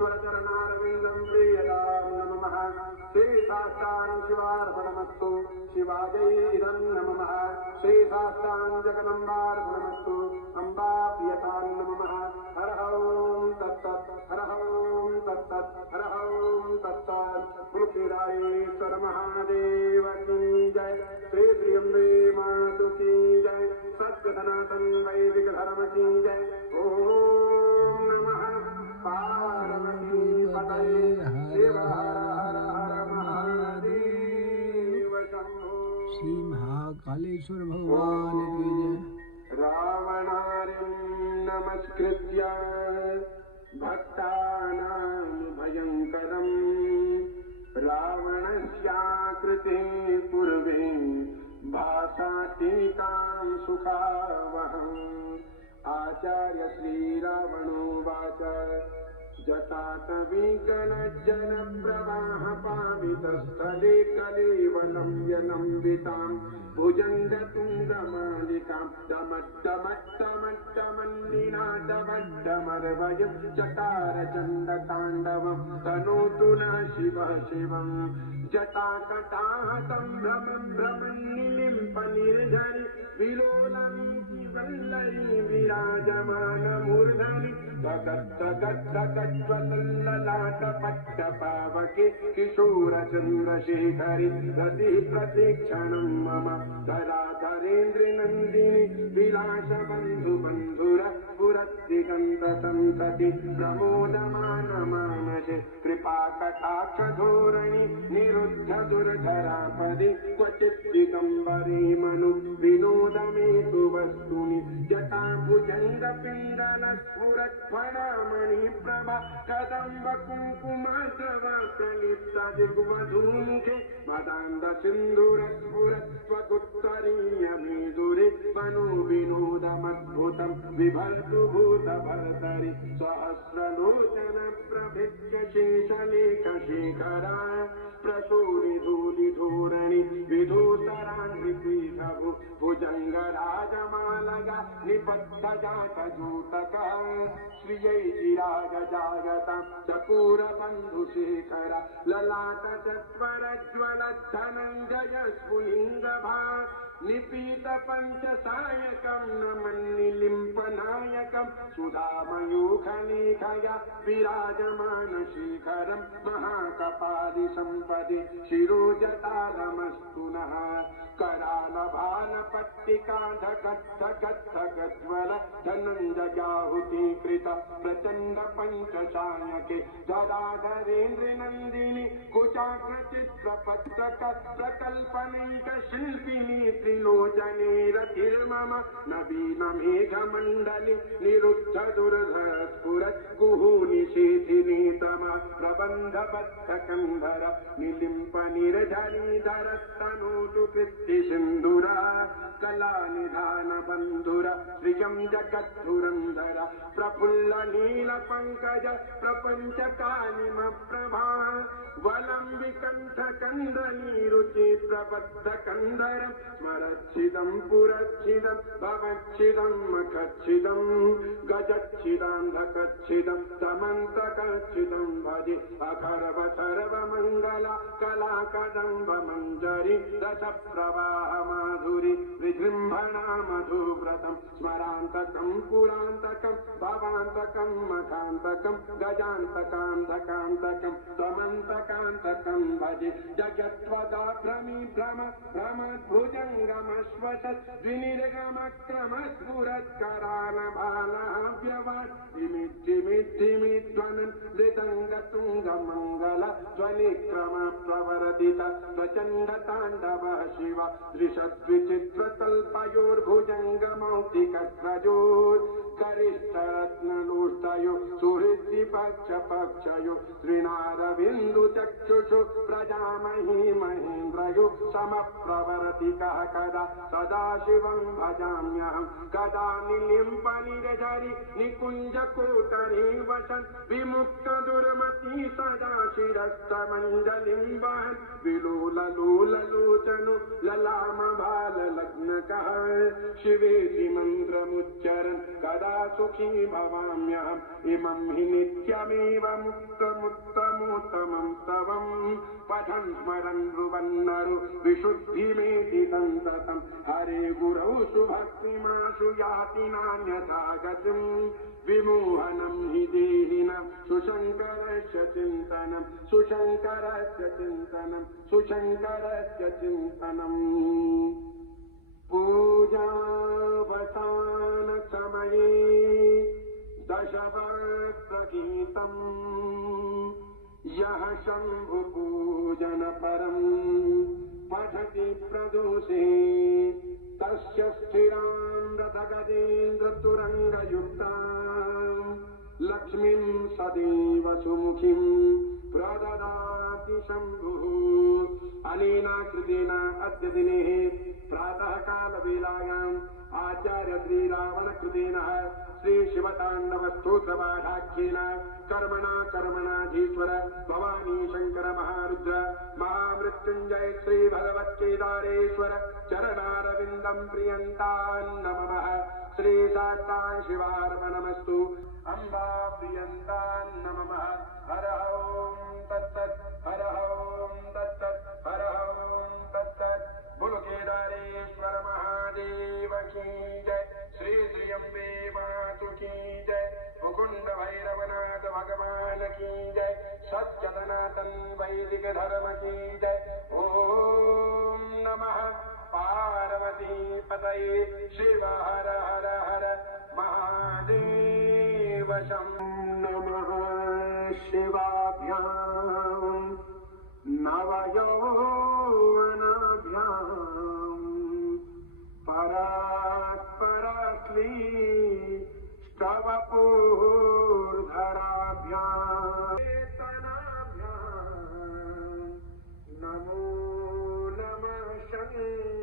चरणारविन्दं प्रीयतां नमः श्रीशास्तां शिवार्पणमस्तु शिवाजै इदं नमः श्रीशास्तां जगदम्बार्पणमस्तु अम्बा प्रियतां नमः हर ओं तत्तत् हर ओं तत्तत् हर ओं तत्तत् पुरुषरायेश्वर महादेव की जय श्री त्र्यंबे मातु की जय सत्य सनातन वैदिक धर्म की जय ओम नमः पार्वती पतये शिव हर हर हर महादेव शंभो श्री महाकालेश्वर भगवान की जय। रावणारिं नमस्कृत्य भक्तानां भयंकरम् रावणस्याकृते पूर्वे भासाटीकां सुखावहम् आचार्य श्रीरावणोवाच जटाटवीकलज्जलप्रवाह पावितस्थले कलेवलं यलम्बितां भुजङ्गतुङ्गमालिकां डमट्टमट्टमट्टमन्निनादवड्डमर्वयं चकार चण्डताण्डवं तनोतु नः शिवः शिवम् जटाकटाहतं भ्रमं भ्रमन्निलिम्पनिर्झरि विलोलन्ति वल्लरी विराजमानमूर्धनि गद्गद्गद्गज्ज्वलल्ललाटपट्टपावके किशोरचन्द्रशेखरि रति प्रतीक्षणं मम धराधरेन्द्रनन्दिनि विलासबन्धुबन्धुर पुरद्दिगन्तसन्तति प्रमोदमानमानसे कृपाकटाक्षधोरणि निरुद्ध दुर्धरापदि क्वचित् दिगम्बरे मनु विनोदमेतु वस्तुनि जटाभुजङ्गपिण्डलस्फुरत्फणामणि प्रभा कदम्ब कुङ्कुमाद्रवा प्रलिप्ता दिग्वधूमुखे मदान्धसिन्दूरस्फुरत्वगुत्तरीयमेदुरे मनो विनोदमद्भुतं बिभर्तु भूतभर्तरि सहस्रलोचन प्रभिज्य शेषलेखशेखरा प्रसूरिधूलिधोरणि विधूसरान्विपीठभु भुजङ्गराजमालगा निपद्धजातजूतक श्रियैरागजागतं चपूरबन्धुशेखर ललाटचत्वरज्वलद्धनञ्जय स्फुलिङ्गभा निपीत पञ्चसायकं नमन्निलिम्पनायकं सुधामयूखलेखया विराजमानशेखरं महाकपादिसम्पदि शिरोजटालमस्तु नः करालभालपट्टिकाधकद्धकद्धकज्ज्वल धनञ्जयाहुतीकृत प्रचण्ड पञ्चसायके जटाधरेन्द्रनन्दिनि कुचाग्रचित्रपत्रक प्रकल्पनैकशिल्पिनी त्रिलोचने रतिर्मम नवीनमेघमण्डलि निरुद्ध दुर्धरस्फुरत् कुहूनिषेधिनी तम प्रबन्धबद्धकन्धर निलिम्पनिर्झरीधरस्तनोतु कृत्तिसिन्धुरा कलानिधानबन्धुर श्रियं जगद्धुरन्धर प्रफुल्ल नीलपङ्कज प्रपञ्चकानिमप्रभा वलम्बिकण्ठकन्दलीरुचि प्रबद्धकन्धरं स्मरच्छिदं पुरच्छिदं भवच्छिदं मखच्छिदं गजच्छिदान्धकच्छिदं समन्तकच्छिदं भजे अखर्व सर्वमङ्गल कलाकदम्बमञ्जरि रसप्रवाह माधुरि विजृम्भणा मधुव्रतं स्मरान्तकं पुरान्तकं भवान्तकं मखान्तकं गजान्तकान्धकान्तकं समन्तकान्तकं भजे जगत्वदा भ्रमि भ्रम भ्रमद्भुजङ्गमश्वसत् द्विनिर्गमक्रमस्फुरत्करालभालः व्यवात् धिमिद्धिमिद्धिमिध्वनन् मृदङ्गतुङ्गमङ्गल ध्वनिक्रम प्रवर्धित प्रचण्डताण्डवः शिव दृशद्विचित्रतल्पयोर्भुजङ्गमौक्तिकस्रजोः करिष्ठरत्नलोष्टयो सुहृद्विपक्षपक्षयो श्रीनारविन्दुचक्षुषु प्रजामही महेन्द्रयो समप्रवर्तिकः कदा सदाशिवं भजाम्यहं कदा निलिम्पनिर्झरि निकुञ्जकोटरे वसन् विमुक्तदुर्मती सदा शिरस्तमञ्जलिं वहन् विलोललोललोचनो ललामभाललग्नकः शिवेति मन्त्रमुच्चरन् कदा सुखी भवाम्यहम् इमं हि नित्य नित्यमेव मुक्तमुत्तमोत्तमं स्तवम् पठन् स्मरन् ब्रुवन्नरु विशुद्धिमेति सन्ततम् हरे गुरौ सुभक्तिमाशु याति नान्यथा गतिम् विमोहनं हि देहिनं सुशङ्करस्य चिन्तनं सुशङ्करस्य चिन्तनं सुशङ्करस्य चिन्तनम् पूजावसानसमये दशवक्त्रगीतम् यः शम्भुपूजनपरम् पठति प्रदोषे तस्य स्थिरां रथगजेन्द्रतुरङ्गयुक्ताम् लक्ष्मीं सदैव सुमुखीं प्रददाति शम्भुः। अनेन कृतेन अद्य दिने प्रातःकालवेलायाम् आचार्य श्रीरावणकृतेन श्रीशिवताण्डवस्तोत्रपाठाख्येन कर्मणाधीश्वर भवानी शंकर महारुद्र महामृत्युंजय श्री भगवत्केदारेश्वर चरणारविन्दं प्रियन्तान्नमः। श्री साष्टांग शिवार्पणमस्तु। अम्बा प्रियन्तान्नमः। हर ओं तत्सत्। हर ओं तत्सत्। हर ओं तत्सत्। बोलो केदारेश्वर महादेव की जय। श्री श्री अम्बे मातु की जय। मुकुंद भैरवनाथ भगवान की जय। सत्य सनातन वैदिक धर्म की जय। ओम नमः पार्वती पतये शिव हर हर हर महादेव शंभो। नमः शिवाभ्यां नवयौवनाभ्यां परात्पराश्लीष्टवपूर्धराभ्यां चेतनाभ्यां नमो नमः शंकराभ्यां